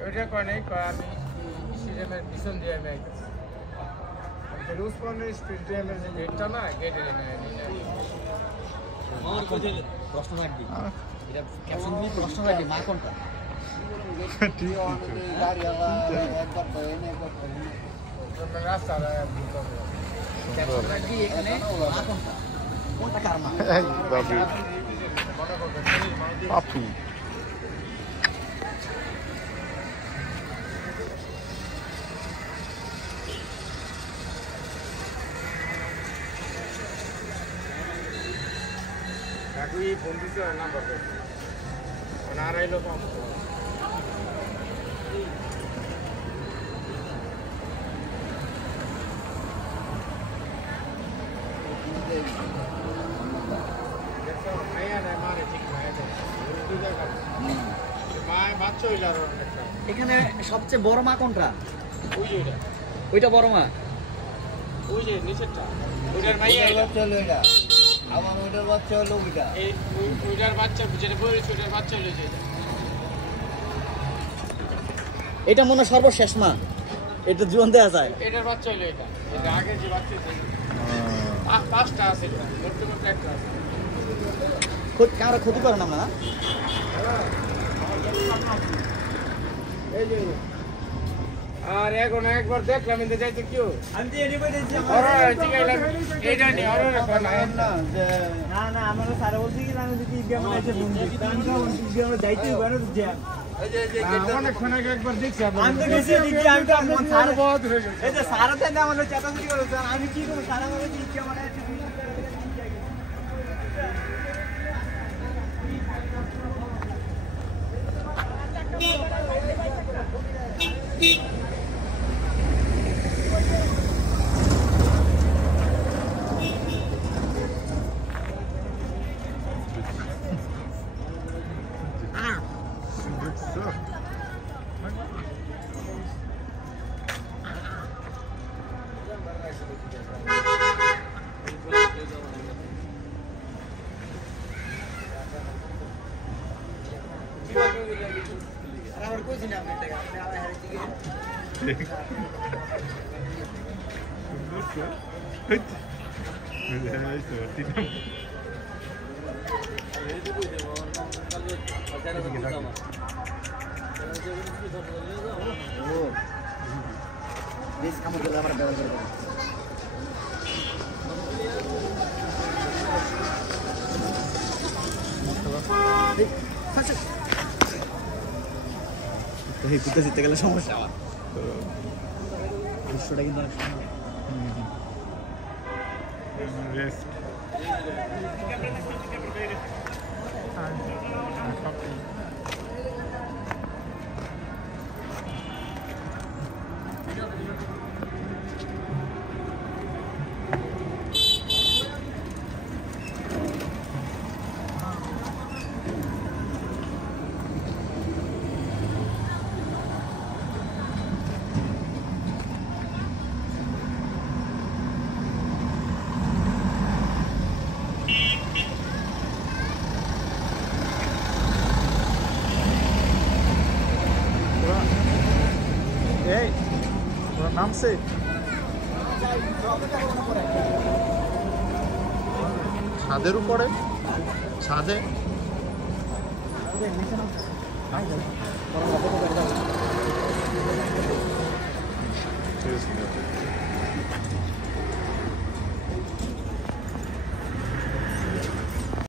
ওইটা কয় নাই কয় আমি সিস্টেমের পিছন দিয়ে আমি আইতেছি রুজ পনের স্টেডিয়ামের যে গেটটা না গেটে প্রশ্ন রাখবি এটা ক্যাপশন দিয়ে প্রশ্ন রাখবি মা কোনটা রাস্তা ক্যাপশন রাখবি এখানে মা কোনটা কোনটা কার মা পাপু কাকুই ফোন দিছে না বলতে না রাইলো কম এখানে সবচেয়ে বড় মা কোনটা ওই যে ওইটা বড় মা ওই যে নিচেরটা ওইটার মাইয়া এটা আমার ওইটার বাচ্চা হলো ওইটা এই ওইটার বাচ্চা যেটা বলেছে ওইটার বাচ্চা হলো যে এটা মনে হয় সর্বশেষ মা এটা জীবন দেওয়া যায় এটার বাচ্চা হলো এটা এটা আগে যে বাচ্চা ছিল পাঁচটা আছে মোট মোট একটা আছে কারো ক্ষতি করে না না এই যে আর এখন একবার দেখলাম ইন্দে যাইতে কিও আমি দিয়ে নিব দিছি এইটা নি আর না না আমারও স্যার বলছি কি আমি যদি ইন্ডিয়া মানে এসে ফোন দিই আমি ইন্ডিয়া আমরা যাইতে হবে না যে এই যে অনেকক্ষণ আগে একবার দেখছি আমি তো গেছি দেখি আমি তো আপনার স্যার বহুত হয়ে গেছে এই যে স্যার তো না আমাদের চেতাচুরি করে স্যার আমি কি করব স্যার আমাদের ইন্ডিয়া মানে এসে আমার কইছি না আপনি টাকা আপনি আবার হারিয়ে দিকে বেশ কামড় দিলে আবার ব্যবহার করে এই কুত্তা জিততে গেলে সমস্যা আমার দৃশ্যটা কিন্তু অনেক সুন্দর নামছে ছাদের উপরে ছাদে ঠিক আছে